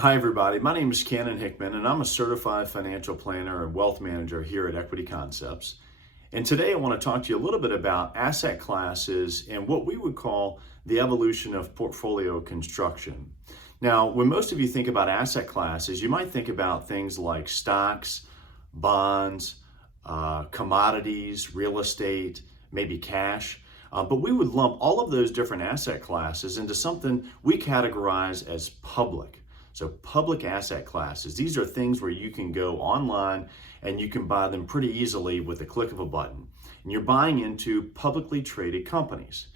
Hi, everybody. My name is Cannon Hickman, and I'm a certified financial planner and wealth manager here at Equity Concepts. And today I want to talk to you a little bit about asset classes and what we would call the evolution of portfolio construction. Now, when most of you think about asset classes, you might think about things like stocks, bonds, commodities, real estate, maybe cash. But we would lump all of those different asset classes into something we categorize as public. So public asset classes, these are things where you can go online and you can buy them pretty easily with a click of a button. And you're buying into publicly traded companies.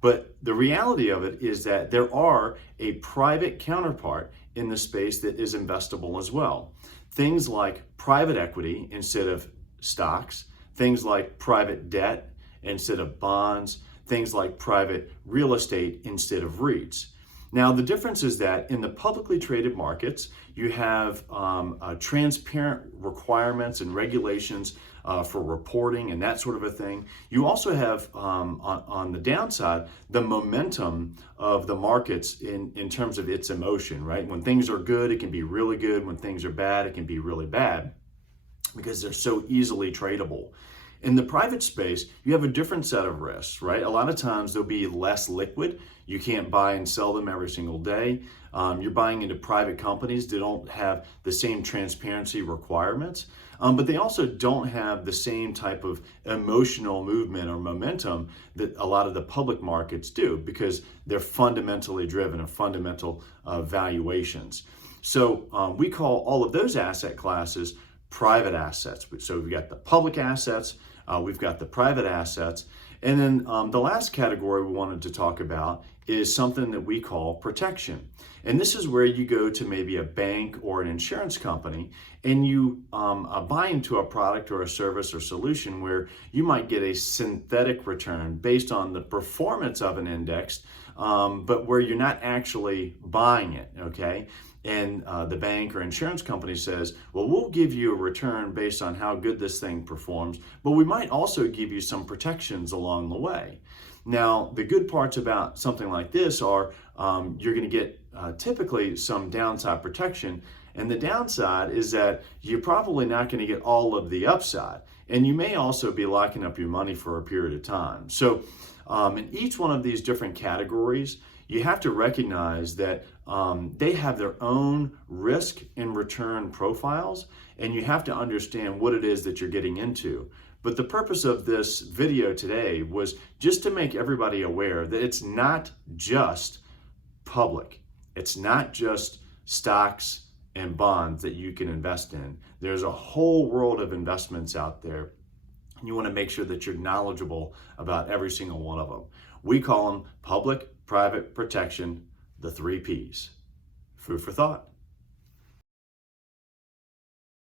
But the reality of it is that there are a private counterpart in the space that is investable as well. Things like private equity instead of stocks, things like private debt instead of bonds, things like private real estate instead of REITs. Now, the difference is that in the publicly traded markets, you have transparent requirements and regulations for reporting and that sort of a thing. You also have, on the downside, the momentum of the markets in terms of its emotion, right? When things are good, it can be really good. When things are bad, it can be really bad because they're so easily tradable. In the private space, you have a different set of risks, right? A lot of times they'll be less liquid. You can't buy and sell them every single day. You're buying into private companies that don't have the same transparency requirements, but they also don't have the same type of emotional movement or momentum that a lot of the public markets do because they're fundamentally driven and fundamental valuations. So we call all of those asset classes private assets. So we've got the public assets, we've got the private assets, and then the last category we wanted to talk about is something that we call protection. And this is where you go to maybe a bank or an insurance company and you buy into a product or a service or solution where you might get a synthetic return based on the performance of an index, but where you're not actually buying it, okay? And the bank or insurance company says, well, we'll give you a return based on how good this thing performs, but we might also give you some protections along the way. Now, the good parts about something like this are you're going to get typically some downside protection, and the downside is that you're probably not going to get all of the upside, and you may also be locking up your money for a period of time. So in each one of these different categories, you have to recognize that they have their own risk and return profiles, and you have to understand what it is that you're getting into. But the purpose of this video today was just to make everybody aware that it's not just public. It's not just stocks and bonds that you can invest in. There's a whole world of investments out there. You want to make sure that you're knowledgeable about every single one of them. We call them public, private, protection, the 3 P's. Food for thought.